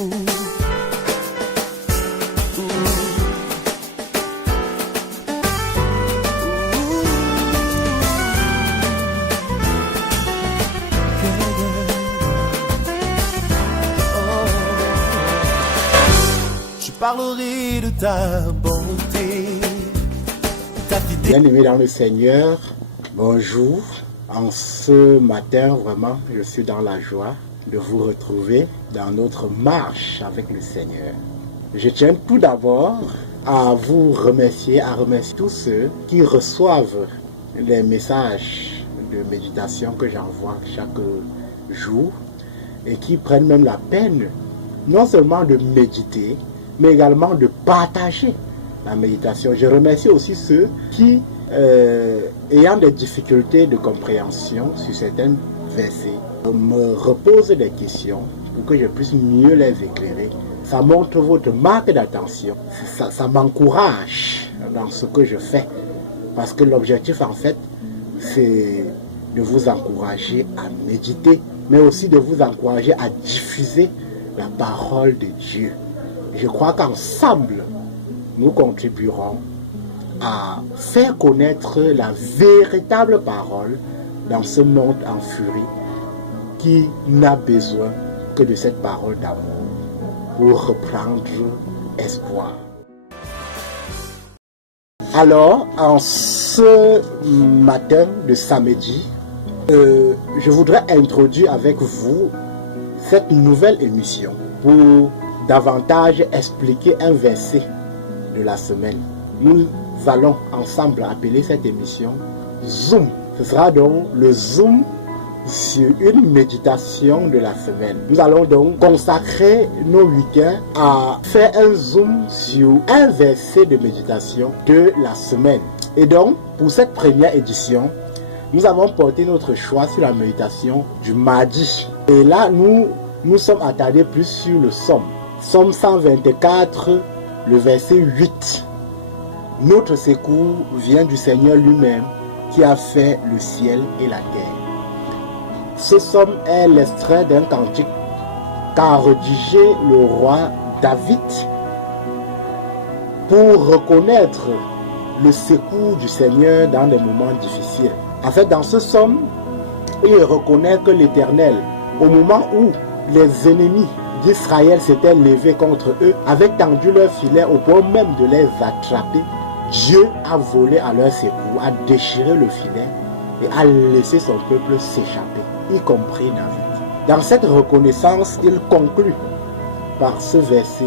Je parlerai de ta bonté, ta fidélité. Bien-aimés dans le Seigneur, bonjour. En ce matin, vraiment, je suis dans la joie de vous retrouver dans notre marche avec le Seigneur. Je tiens tout d'abord à vous remercier, à remercier tous ceux qui reçoivent les messages de méditation que j'envoie chaque jour et qui prennent même la peine non seulement de méditer, mais également de partager la méditation. Je remercie aussi ceux qui, ayant des difficultés de compréhension sur certains versets, me reposent des questions pour que je puisse mieux les éclairer. Ça montre votre marque d'attention. Ça m'encourage dans ce que je fais. Parce que l'objectif, en fait, c'est de vous encourager à méditer, mais aussi de vous encourager à diffuser la parole de Dieu. Je crois qu'ensemble, nous contribuerons à faire connaître la véritable parole dans ce monde en furie qui n'a besoin que de cette parole d'amour pour reprendre espoir. Alors, en ce matin de samedi, je voudrais introduire avec vous cette nouvelle émission pour davantage expliquer un verset de la semaine. Nous allons ensemble appeler cette émission Zoom. Ce sera donc le Zoom sur une méditation de la semaine. Nous allons donc consacrer nos week-ends à faire un zoom sur un verset de méditation de la semaine. Et donc, pour cette première édition, nous avons porté notre choix sur la méditation du mardi. Et là, nous sommes attardés plus sur le psaume. Psaume 124, le verset 8. Notre secours vient du Seigneur lui-même qui a fait le ciel et la terre. Ce psaume est l'extrait d'un cantique qu'a rédigé le roi David pour reconnaître le secours du Seigneur dans les moments difficiles. En fait, dans ce psaume, il reconnaît que l'Éternel, au moment où les ennemis d'Israël s'étaient levés contre eux, avaient tendu leur filet au point même de les attraper, Dieu a volé à leur secours, a déchiré le filet et a laissé son peuple s'échapper, y compris David. Dans cette reconnaissance, il conclut par ce verset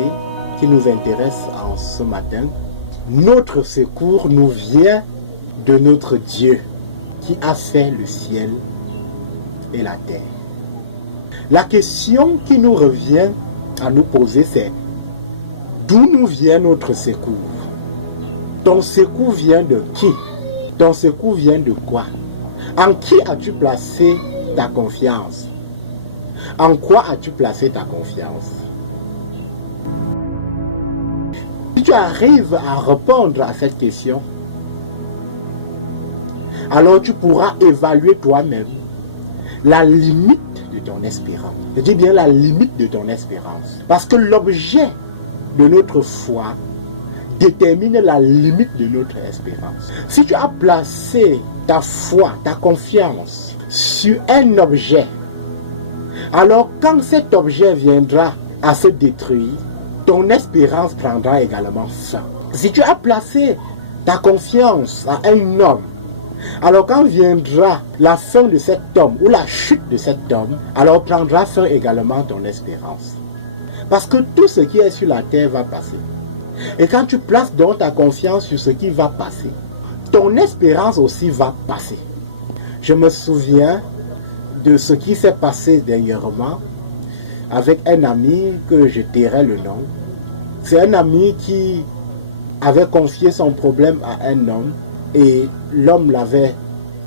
qui nous intéresse en ce matin. Notre secours nous vient de notre Dieu qui a fait le ciel et la terre. La question qui nous revient à nous poser, c'est d'où nous vient notre secours? Ton secours vient de qui? Ton secours vient de quoi? En qui as-tu placé ta confiance? En quoi as-tu placé ta confiance? Si tu arrives à répondre à cette question, alors tu pourras évaluer toi-même la limite de ton espérance. Je dis bien la limite de ton espérance. Parce que l'objet de notre foi détermine la limite de notre espérance. Si tu as placé ta foi, ta confiance sur un objet, alors quand cet objet viendra à se détruire, ton espérance prendra également fin. Si tu as placé ta confiance à un homme, alors quand viendra la fin de cet homme ou la chute de cet homme, alors prendra fin également ton espérance. Parce que tout ce qui est sur la terre va passer. Et quand tu places donc ta confiance sur ce qui va passer, ton espérance aussi va passer. Je me souviens de ce qui s'est passé dernièrement avec un ami que je tairai le nom. C'est un ami qui avait confié son problème à un homme et l'homme l'avait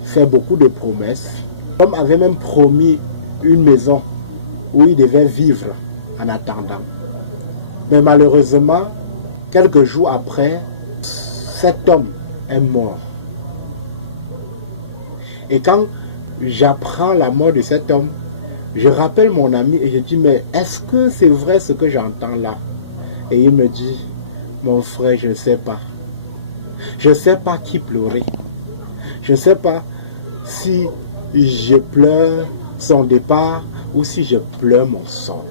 fait beaucoup de promesses. L'homme avait même promis une maison où il devait vivre en attendant. Mais malheureusement, quelques jours après, cet homme est mort. Et quand j'apprends la mort de cet homme, Je rappelle mon ami et je dis, mais est-ce que c'est vrai ce que j'entends là? Et il me dit, mon frère, je ne sais pas. Je ne sais pas qui pleurer. Je ne sais pas si je pleure son départ ou si je pleure mon sort.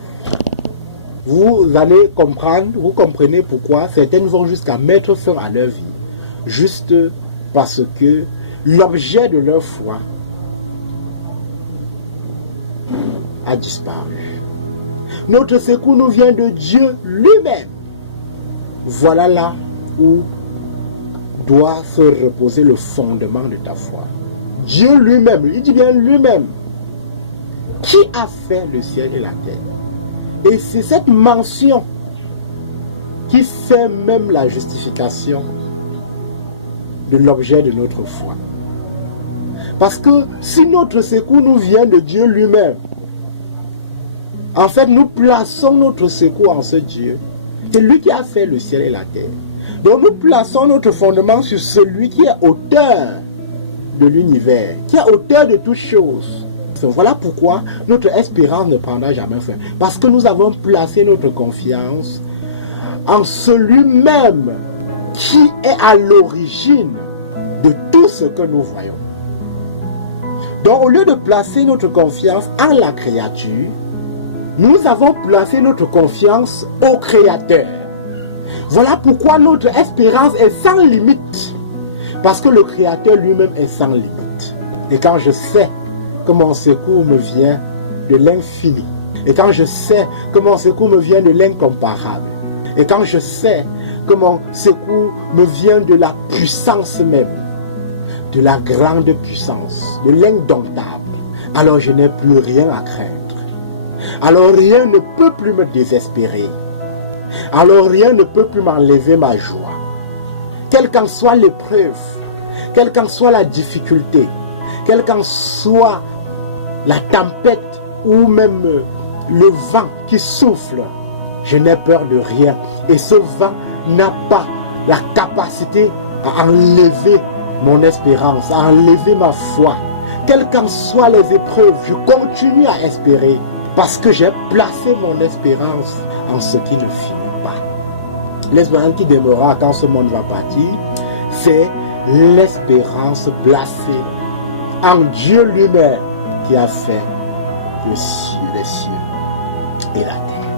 Vous allez comprendre, vous comprenez pourquoi certaines vont jusqu'à mettre fin à leur vie, juste parce que l'objet de leur foi a disparu. Notre secours nous vient de Dieu lui-même. Voilà là où doit se reposer le fondement de ta foi. Dieu lui-même, il dit bien lui-même, qui a fait le ciel et la terre. Et c'est cette mention qui fait même la justification de l'objet de notre foi. Parce que si notre secours nous vient de Dieu lui-même, en fait, nous plaçons notre secours en ce Dieu. C'est lui qui a fait le ciel et la terre. Donc nous plaçons notre fondement sur celui qui est auteur de l'univers, qui est auteur de toutes choses. Voilà pourquoi notre espérance ne prendra jamais fin. Parce que nous avons placé notre confiance en celui-même qui est à l'origine de tout ce que nous voyons. Donc au lieu de placer notre confiance en la créature, nous avons placé notre confiance au Créateur. Voilà pourquoi notre espérance est sans limite. Parce que le Créateur lui-même est sans limite. Et quand je sais que mon secours me vient de l'infini, et quand je sais que mon secours me vient de l'incomparable, et quand je sais que mon secours me vient de la puissance même, de la grande puissance, de l'indomptable, alors je n'ai plus rien à craindre. Alors rien ne peut plus me désespérer. Alors rien ne peut plus m'enlever ma joie. Quelle qu'en soit l'épreuve, quelle qu'en soit la difficulté, quelle qu'en soit la tempête ou même le vent qui souffle, je n'ai peur de rien. Et ce vent n'a pas la capacité à enlever mon espérance, à enlever ma foi. Quelles qu'en soient les épreuves, je continue à espérer. Parce que j'ai placé mon espérance en ce qui ne finit pas. L'espérance qui demeurera quand ce monde va partir, c'est l'espérance placée en Dieu lui-même qui a fait les cieux et la terre.